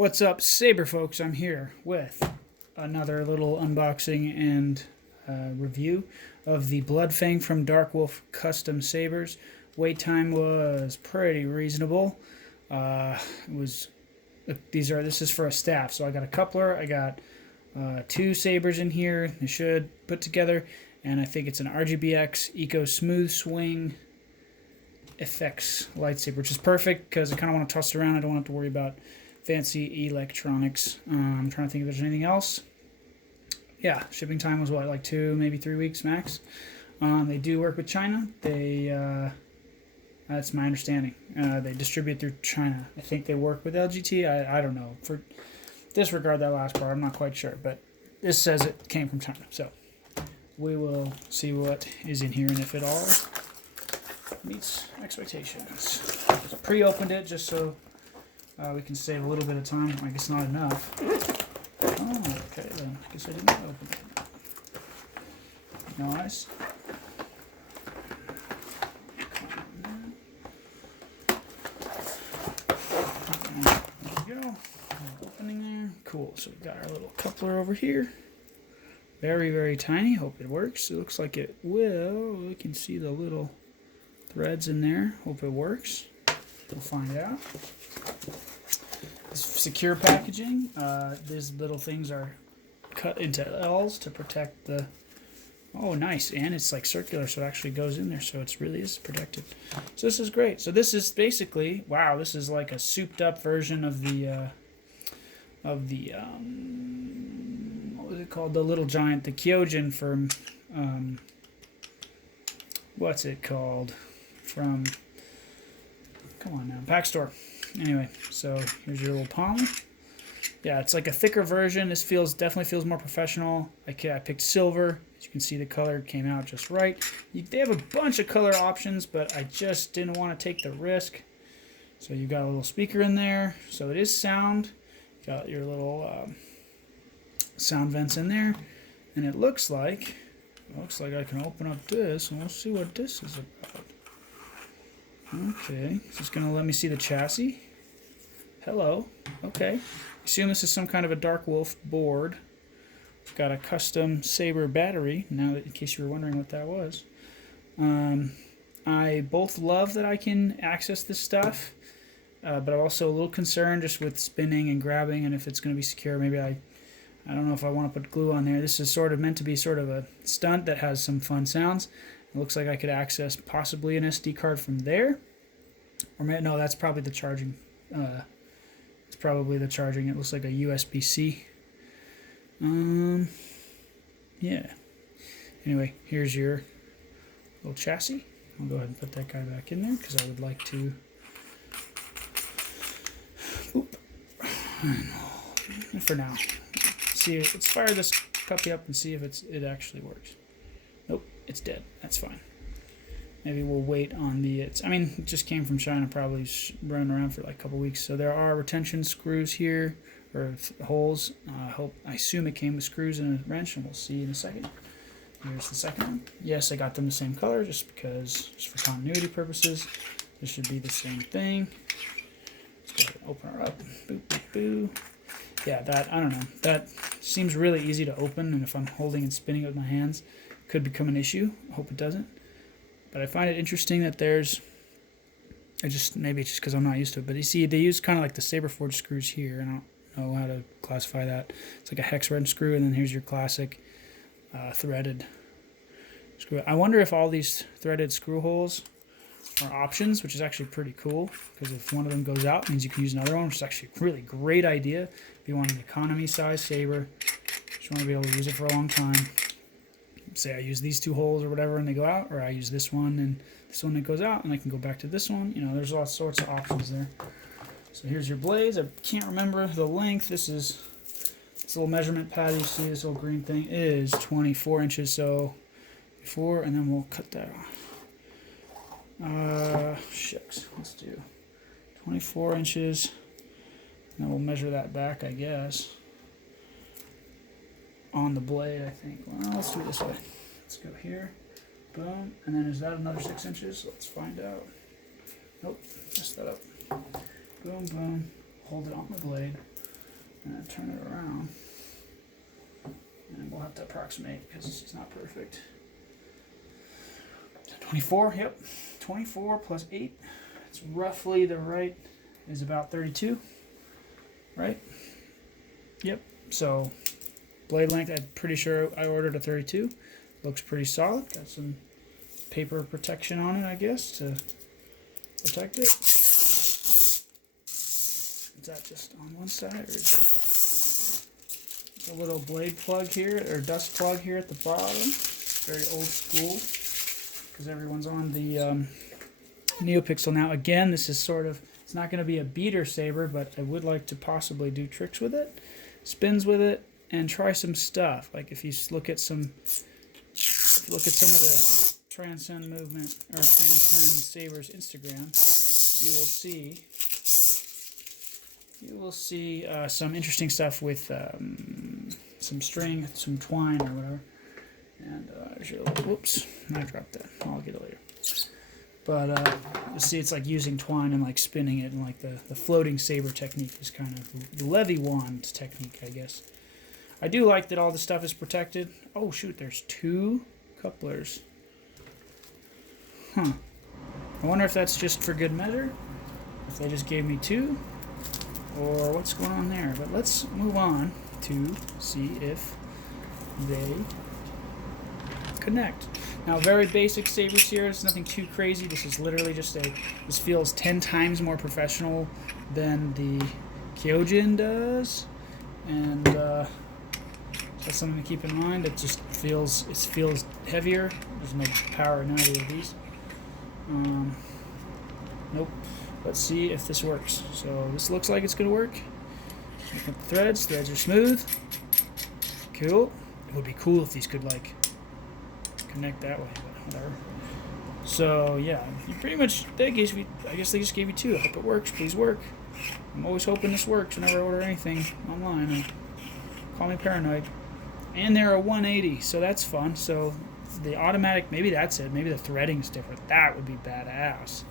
What's up, Saber folks? I'm here with another little unboxing and review of the Blood Fang from DARKWOLF Custom Sabers. Wait time was pretty reasonable. This is for a staff, so I got a coupler, I got two sabers in here. They should put together, and I think it's an RGBX Eco Smooth Swing effects lightsaber, which is perfect because I kind of want to toss it around. I don't have to worry about fancy electronics. I'm trying to think if there's anything else. Yeah, shipping time was what, like 2, maybe 3 weeks max. They do work with China. That's my understanding. They distribute through China. I think they work with LGT. I don't know. For disregard that last part, I'm not quite sure, but this says it came from China. So we will see what is in here and if it all meets expectations. I pre-opened it just so we can save a little bit of time. I guess not enough. Oh, okay then. I guess I didn't open it. Nice. There we go. Opening there. Cool. So we got our little coupler over here. Very, very tiny. Hope it works. It looks like it will. We can see the little threads in there. Hope it works. We'll find out. Secure packaging. These little things are cut into L's to protect the... Oh, nice. And it's like circular, so it actually goes in there, so it really is protected. So this is great. So this is basically... Wow, this is like a souped-up version of the... what was it called? The Little Giant. The Kyojin from... what's it called? From... Come on now. Pack Store. Anyway, so here's your little palm. Yeah, it's like a thicker version. This definitely feels more professional. I picked silver. As you can see, the color came out just right. They have a bunch of color options, but I just didn't want to take the risk. So you got a little speaker in there. So it is sound. Got your little sound vents in there, and it looks like I can open up this, and we'll see what this is about. Okay, so it's going to let me see the chassis. Hello. Okay. Assume this is some kind of a DARKWOLF board. It's got a custom saber battery, now that, in case you were wondering what that was. I both love that I can access this stuff, but I'm also a little concerned just with spinning and grabbing, and if it's going to be secure. Maybe I don't know if I want to put glue on there. This is sort of meant to be sort of a stunt that has some fun sounds. It looks like I could access possibly an SD card from there. Or no, that's probably the charging. It's probably the charging. It looks like a USB-C. Yeah. Anyway, here's your little chassis. I'll go ahead and put that guy back in there because I would like to... Oop. For now. Let's fire this puppy up and see if it actually works. Nope, it's dead. That's fine. Maybe we'll wait on the... it just came from China, probably running around for like a couple weeks. So there are retention screws here, or holes. I assume it came with screws and a wrench, and we'll see in a second. Here's the second one. Yes, I got them the same color, just for continuity purposes. This should be the same thing. Let's go ahead and open her up. Boop, boop, boo. Yeah, I don't know. That seems really easy to open, and if I'm holding and spinning it with my hands, it could become an issue. I hope it doesn't. But I find it interesting that maybe it's just because I'm not used to it, but you see they use kind of like the saber forged screws here. I don't know how to classify that. It's like a hex wrench screw, and then here's your classic threaded screw. I wonder if all these threaded screw holes are options, which is actually pretty cool, because if one of them goes out, it means you can use another one, which is actually a really great idea. If you want an economy size saber, just want to be able to use it for a long time. Say I use these two holes or whatever and they go out, or I use this one and this one that goes out and I can go back to this one. You know, there's all sorts of options there. So here's your blades. I can't remember the length. This little measurement pad you see, this little green thing, is 24 inches. So before, and then we'll cut that off. Shucks. Let's do 24 inches. And then we'll measure that back, I guess. On the blade, I think. Well, let's do it this way. Let's go here. Boom. And then is that another 6 inches? Let's find out. Nope. Messed that up. Boom, boom. Hold it on the blade. And turn it around. And we'll have to approximate because it's not perfect. 24, yep. 24 plus 8. It's roughly the right is about 32. Right? Yep. So blade length, I'm pretty sure I ordered a 32. Looks pretty solid. Got some paper protection on it, I guess, to protect it. Is that just on one side, or is it a little blade plug here, or dust plug here at the bottom? Very old school, because everyone's on the NeoPixel now. Again, this is sort of, it's not going to be a beater saber, but I would like to possibly do tricks with it, spins with it, and try some stuff. Like if you look at some, of the Transcend Movement or Transcend Sabers Instagram, you will see some interesting stuff with some string, some twine, or whatever. And there's your little, whoops, I dropped that. I'll get it later. But you'll see it's like using twine and like spinning it, and like the floating saber technique is kind of the levy wand technique, I guess. I do like that all the stuff is protected. Oh shoot, there's 2 couplers. Huh. I wonder if that's just for good measure, if they just gave me 2, or what's going on there. But let's move on to see if they connect. Now, very basic sabers here. It's nothing too crazy. This is literally just this feels 10 times more professional than the Kyojin does, and that's something to keep in mind. It just feels heavier. There's no power in either of these. Nope. Let's see if this works. So this looks like it's gonna work. Look at the threads. Threads are smooth. Cool. It would be cool if these could like connect that way, but whatever. So yeah, you pretty much, I guess they just gave you 2. I hope it works. Please work. I'm always hoping this works whenever I order anything online. Call me paranoid. And they're a 180, so that's fun. So the automatic, maybe that's it. Maybe the threading is different. That would be badass.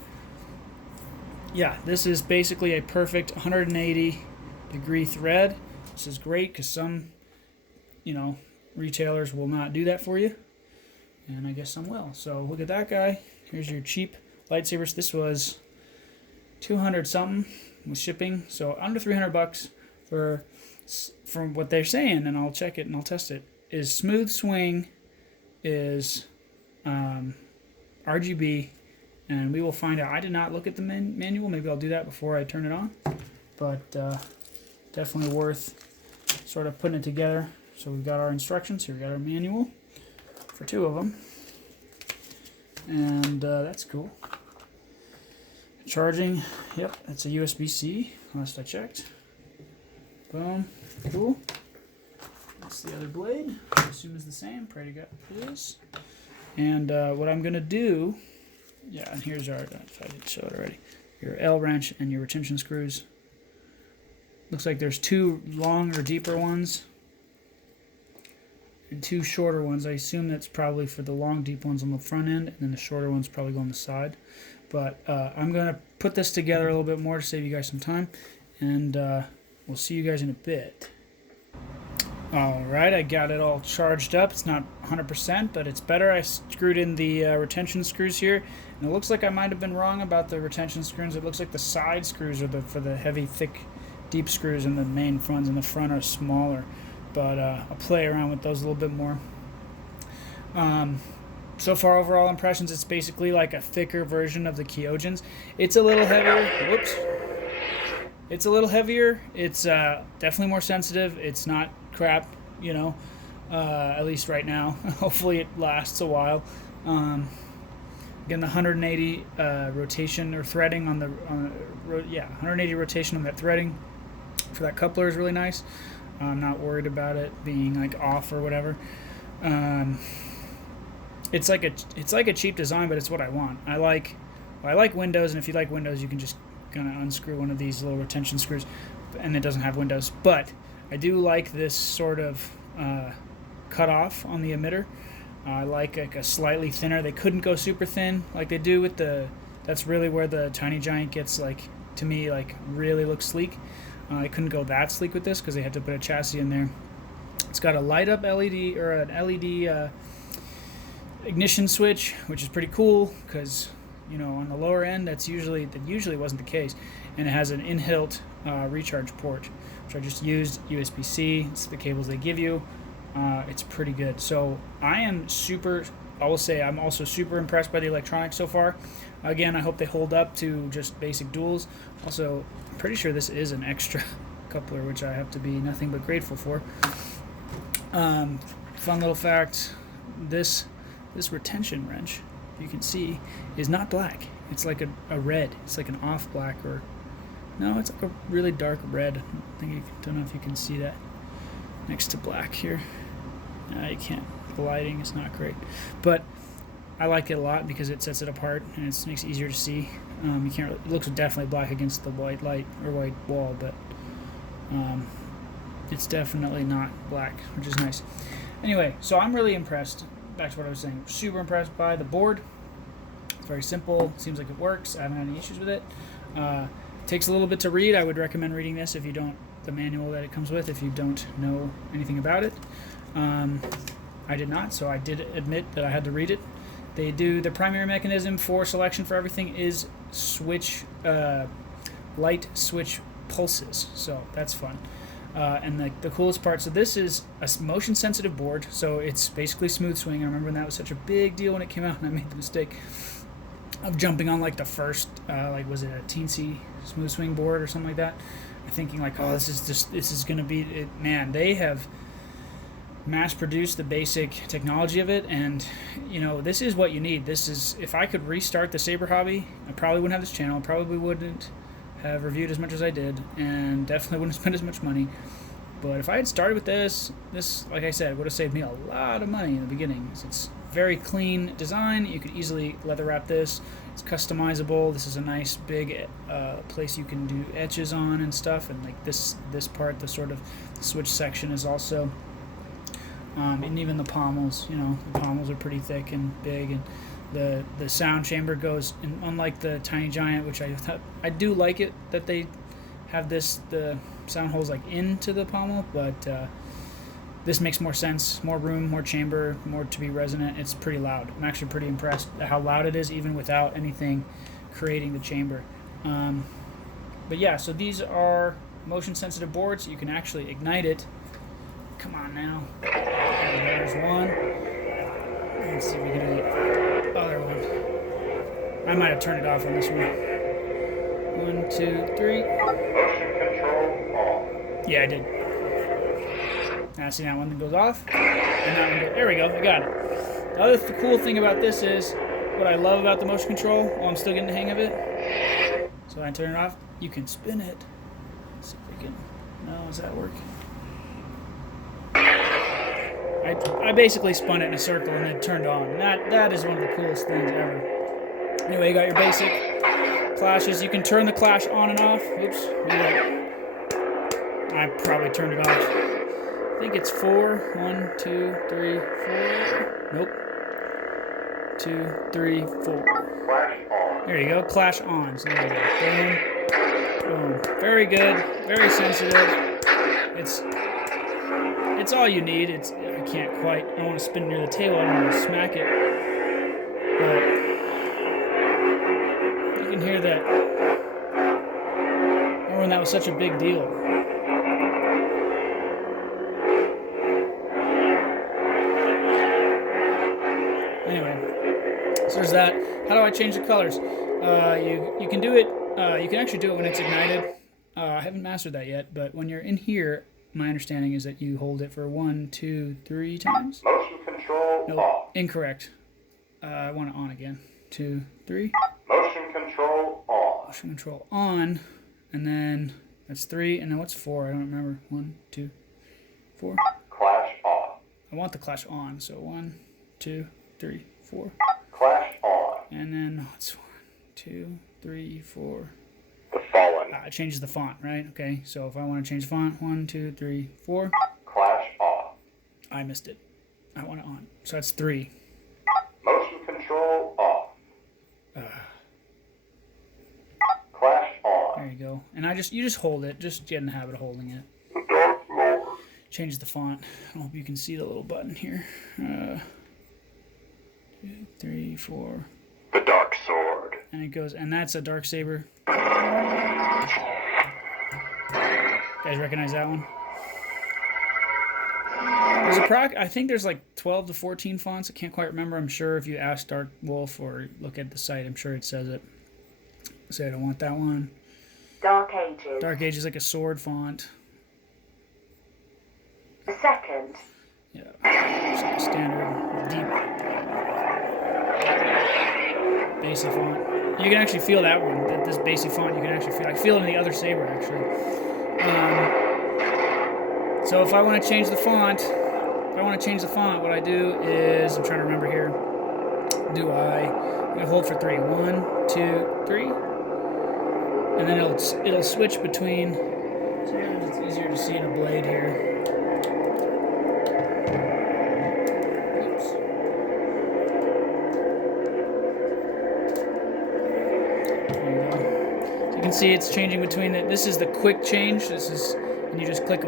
Yeah, this is basically a perfect 180 degree thread. This is great because some, retailers will not do that for you, and I guess some will. So look at that guy. Here's your cheap lightsabers. This was 200 something with shipping, so under 300 bucks for, from what they're saying, and I'll check it and I'll test it, is smooth swing, is RGB, and we will find out. I did not look at the manual. Maybe I'll do that before I turn it on, but definitely worth sort of putting it together. So we've got our instructions here. We got our manual for 2 of them, and that's cool. Charging, yep, that's a USB-C, last I checked. Boom, cool. That's the other blade. I assume is the same. Pray to God it is. And what I'm gonna do, yeah, and here's our, if I didn't show it already, your L wrench and your retention screws. Looks like there's 2 longer, deeper ones and 2 shorter ones. I assume that's probably for the long, deep ones on the front end, and then the shorter ones probably go on the side. But I'm gonna put this together a little bit more to save you guys some time, and we'll see you guys in a bit. Alright, I got it all charged up. It's not 100%, but it's better. I screwed in the retention screws here, and it looks like I might have been wrong about the retention screws. It looks like the side screws are for the heavy, thick, deep screws, and the main ones in the front are smaller. But I'll play around with those a little bit more. So far, overall impressions, it's basically like a thicker version of the Kyojins. It's a little heavier. Whoops. It's a little heavier. It's definitely more sensitive. It's not crap, at least right now. Hopefully it lasts a while. Again, the 180 rotation or threading on the 180 rotation on that threading for that coupler is really nice. I'm not worried about it being like off or whatever. It's like a cheap design, but it's what I want. I like windows, and if you like windows, you can just kind of unscrew one of these little retention screws, and it doesn't have windows. But I do like this sort of cut off on the emitter. I like a slightly thinner. They couldn't go super thin like they do with the. That's really where the Tiny Giant gets, like, to me, like really looks sleek. I couldn't go that sleek with this because they had to put a chassis in there. It's got a light up LED or an LED ignition switch, which is pretty cool because, you know, on the lower end that usually wasn't the case. And it has an in-hilt recharge port, which I just used, USB-C. It's the cables they give you. It's pretty good. So I will say I'm also super impressed by the electronics so far. Again, I hope they hold up to just basic duals. Also, I'm pretty sure this is an extra coupler, which I have to be nothing but grateful for. Fun little fact, this retention wrench, you can see, is not black. It's like a red. It's like an off black, or no, it's like a really dark red. Don't know if you can see that next to black here. You can't. The lighting is not great, but I like it a lot because it sets it apart and it makes it easier to see. You can't. It looks definitely black against the white light or white wall, but it's definitely not black, which is nice. Anyway, so I'm really impressed. Back to what I was saying. Super impressed by the board. It's very simple. Seems like it works. I haven't had any issues with it. Takes a little bit to read. I would recommend reading this if you don't, the manual that it comes with, if you don't know anything about it. I did not, so I did admit that I had to read it. They do, the primary mechanism for selection for everything is switch, light switch pulses, so that's fun. And the coolest part, so this is a motion sensitive board, so it's basically smooth swing. I remember when that was such a big deal when it came out, and I made the mistake of jumping on like the first, was it a teensy smooth swing board or something like that, and thinking like, oh, this is gonna be it. Man, they have mass produced the basic technology of it, and you know, this is what you need. This is, if I could restart the saber hobby, I probably wouldn't have this channel, probably wouldn't have reviewed as much as I did, and definitely wouldn't spend as much money. But if I had started with this, like I said, would have saved me a lot of money in the beginning. It's very clean design. You could easily leather wrap this. It's customizable. This is a nice big place you can do etches on and stuff, and like this part, the sort of switch section is also and even the pommels, you know, the pommels are pretty thick and big, and the sound chamber goes, and unlike the Tiny Giant, which I do like it that they have the sound holes like into the pommel, but this makes more sense, more room, more chamber, more to be resonant. It's pretty loud. I'm actually pretty impressed at how loud it is, even without anything creating the chamber. But yeah, so these are motion sensitive boards. You can actually ignite it. Come on now. There's one. Let's see if we can do the other one. I might have turned it off on this one. 1, 2, 3. Motion control off. Yeah, I did. Now see that one that goes off, and that one goes. There we go. I got it. The cool thing about this is what I love about the motion control. While I'm still getting the hang of it. So I turn it off. You can spin it. Let's see if we can. No, does that work? I basically spun it in a circle and it turned on. That is one of the coolest things ever. Anyway, you got your basic clashes. You can turn the clash on and off. Oops. I probably turned it off. I think it's 4. 1, 2, 3, 4. Nope. 2, 3, 4. Flash on. There you go. Clash on. So there you go. Boom. Boom. Very good. Very sensitive. It's all you need. I can't quite. I don't want to spin near the table. I don't want to smack it. But you can hear that. Remember when that was such a big deal? Anyway, so there's that. How do I change the colors? You can do it. You can actually do it when it's ignited. I haven't mastered that yet, but when you're in here, my understanding is that you hold it for 1, 2, 3 times. Motion control off. Incorrect. I want it on again. 2, 3. Motion control on. Motion control on, and then that's 3, and then what's 4? I don't remember. 1, 2, 4. Clash off. I want the clash on, so 1, 2, 3, 4. Clash on. And then what's 1, 2, 3, 4. The Fallen. It changes the font, right? Okay, so if I want to change the font, 1, 2, 3, 4. Clash off. I missed it. I want it on. So that's 3. Motion control off. Clash on. There you go. And you just hold it. Just get in the habit of holding it. The Dark Lord. Change the font. I hope you can see the little button here. 2, 3, 4. The Dark Sword. And it goes, and that's a dark saber. Guys recognize that one? There's I think there's like 12 to 14 fonts. I can't quite remember. I'm sure if you ask DARKWOLF or look at the site, I'm sure it says it. Say I don't want that one. Dark Ages. Dark Age is like a sword font. The second. Yeah, it's like a standard, deep, basic font. You can actually feel that one. This basic font, you can actually feel. I feel it in the other saber actually. So if I want to change the font, what I do is, I'm trying to remember here. I'm gonna hold for 3. 1, 2, 3, and then it'll switch between. Sometimes it's easier to see in a blade here. You can see it's changing between this is the quick change. This is, and you just click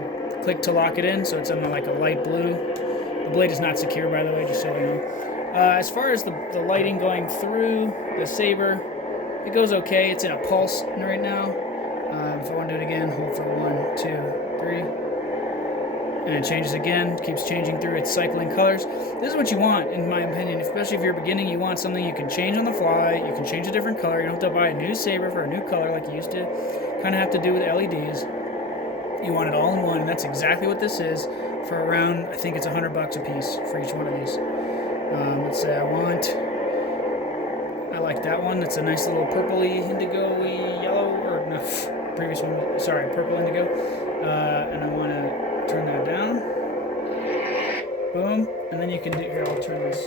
to lock it in, so it's on like a light blue. The blade is not secure, by the way, just so you know. As far as the lighting going through the saber, it goes okay. It's in a pulse right now. If I want to do it again, hold for 1, 2, 3. And it changes again, keeps changing through its cycling colors. This is what you want, in my opinion, especially if you're beginning. You want something you can change on the fly, you can change a different color. You don't have to buy a new saber for a new color like you used to kind of have to do with LEDs. You want it all in one, and that's exactly what this is for around, I think it's $100 a piece for each one of these. Let's say I like that one. It's a nice little purpley, indigo-y yellow, or no, previous one, sorry, purple indigo. And I want to turn that down. Boom. And then you can do, here, I'll turn this.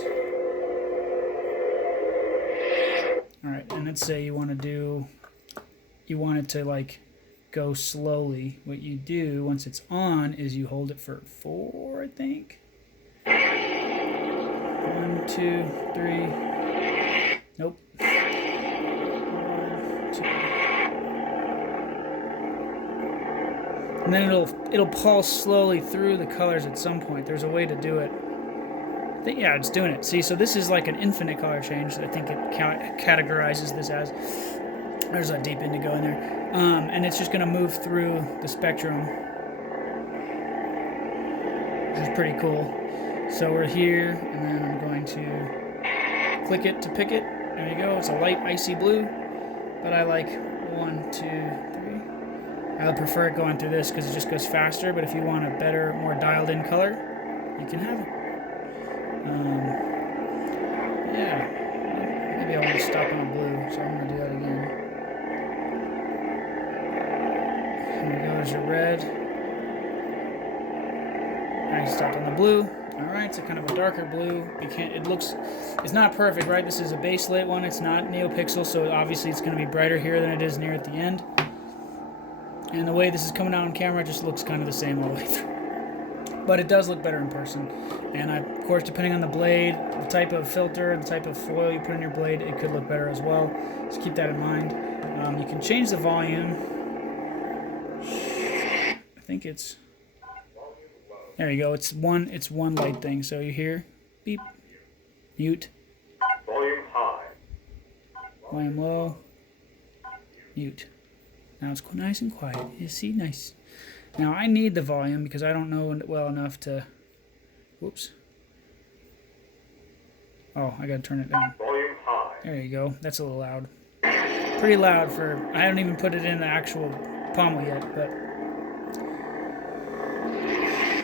Alright, and let's say you want it to like go slowly. What you do once it's on is you hold it for 4, I think. 1, 2, 3. Nope. 1, 2. And then it'll pulse slowly through the colors at some point. There's a way to do it. Yeah, it's doing it. See, so this is like an infinite color change. I think it categorizes this as. There's a deep indigo in there. And it's just going to move through the spectrum. Which is pretty cool. So we're here, and then I'm going to click it to pick it. There you go. It's a light icy blue. But I like 1, 2, 3. I would prefer it going through this because it just goes faster. But if you want a better, more dialed in color, you can have it. Yeah. Maybe I want to stop on a blue, so I'm going to do that again. Here we go. There's your red. I stopped on the blue. Alright, so kind of a darker blue. It's not perfect, right? This is a base lit one. It's not NeoPixel, so obviously it's going to be brighter here than it is near at the end. And the way this is coming out on camera just looks kind of the same all the way through. But it does look better in person. And of course, depending on the blade, the type of filter, the type of foil you put in your blade, it could look better as well. So keep that in mind. You can change the volume. I think it's... There you go. It's one light thing. So you hear beep, mute, Volume high. volume low, mute. Now it's nice and quiet. You see, nice. Now I need the volume because I don't know well enough to. Whoops. Oh, I gotta turn it down. Volume high. There you go. That's a little loud. Pretty loud for. I haven't even put it in the actual pommel yet, but.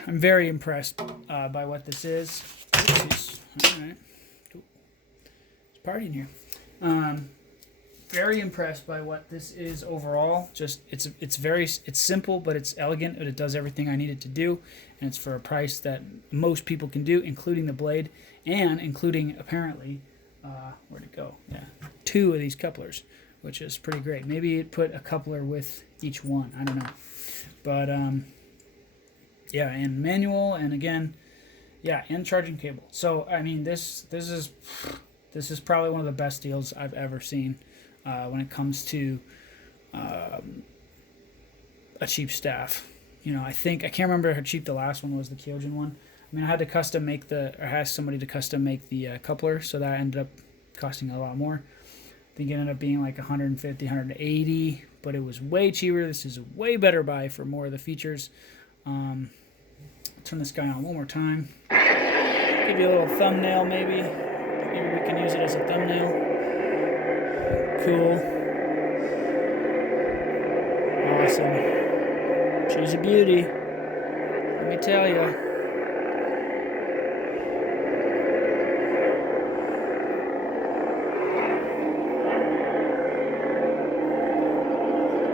I'm very impressed by what this is. Alright. Cool. It's partying here. Very impressed by what this is overall. Just it's simple, but it's elegant, but it does everything I need it to do, and it's for a price that most people can do, including the blade, and including apparently where'd it go? Yeah, 2 of these couplers, which is pretty great. Maybe it put a coupler with each one. I don't know, but yeah, and manual, and again, yeah, and charging cable. So I mean, this is probably one of the best deals I've ever seen when it comes to a cheap staff. You know, I can't remember how cheap the last one was, the Kyojin one. I mean, I had to custom make asked somebody to custom make the coupler, so that ended up costing a lot more. I think it ended up being like 150, 180, but it was way cheaper. This is a way better buy for more of the features. Turn this guy on one more time. Give you a little thumbnail, maybe. Maybe we can use it as a thumbnail. Cool. Awesome. She's a beauty. Let me tell you.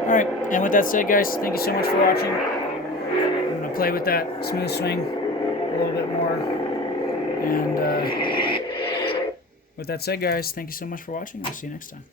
Alright, and with that said, guys, thank you so much for watching. I'm going to play with that smooth swing a little bit more. And with that said, guys, thank you so much for watching. I'll see you next time.